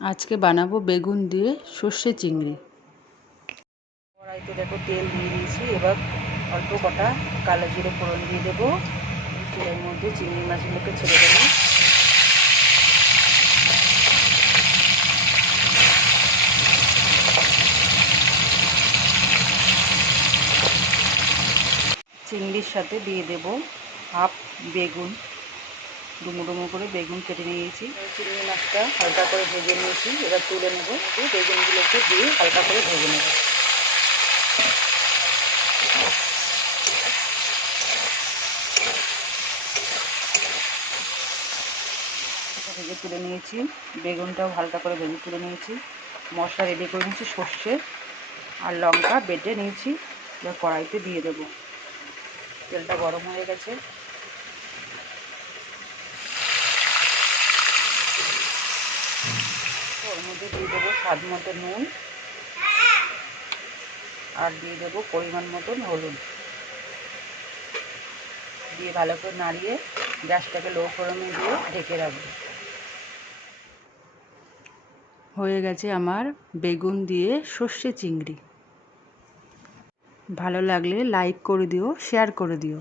আজকে বানাবো বেগুন দিয়ে সর্ষে চিংড়ি। কড়াইতে দেখো তেল দিয়ে দিয়েছি। এবার অল্প কটা কালো জিরে ফোড়ন দিয়ে দেবো। তেলের মধ্যে চিংড়ি মাছগুলোকে ছেড়ে দেবো। চিংড়ির সাথে দিয়ে দেবো হাফ বেগুন, ডুমো ডুমো করে বেগুন কেটে নিয়েছি। চিংড়ি মাছটা হালকা করে ভেজে নিয়েছি, এবার তুলে নেব। বেগুনগুলোকে দিয়ে হালকা করে ভেজে নেব। ভেজে তুলে নিয়েছি, বেগুনটাও হালকা করে ভেজে তুলে নিয়েছি। মশলা রেডি করে নিয়েছি, সর্ষে আর লঙ্কা বেটে নিয়েছি। এবার কড়াইতে দিয়ে দেবো। তেলটা গরম হয়ে গেছে, ওর মধ্যে দিয়ে দেবো স্বাদ মতো নুন আর দিয়ে দেবো পরিমাণ মতন হলুদ। দিয়ে ভালো করে নাড়িয়ে গ্যাসটাকে লো ফ্লেমে দিয়ে ঢেকে রাখবো। হয়ে গেছে আমার বেগুন দিয়ে সর্ষে চিংড়ি। ভালো লাগলে লাইক করে দিও, শেয়ার করে দিও।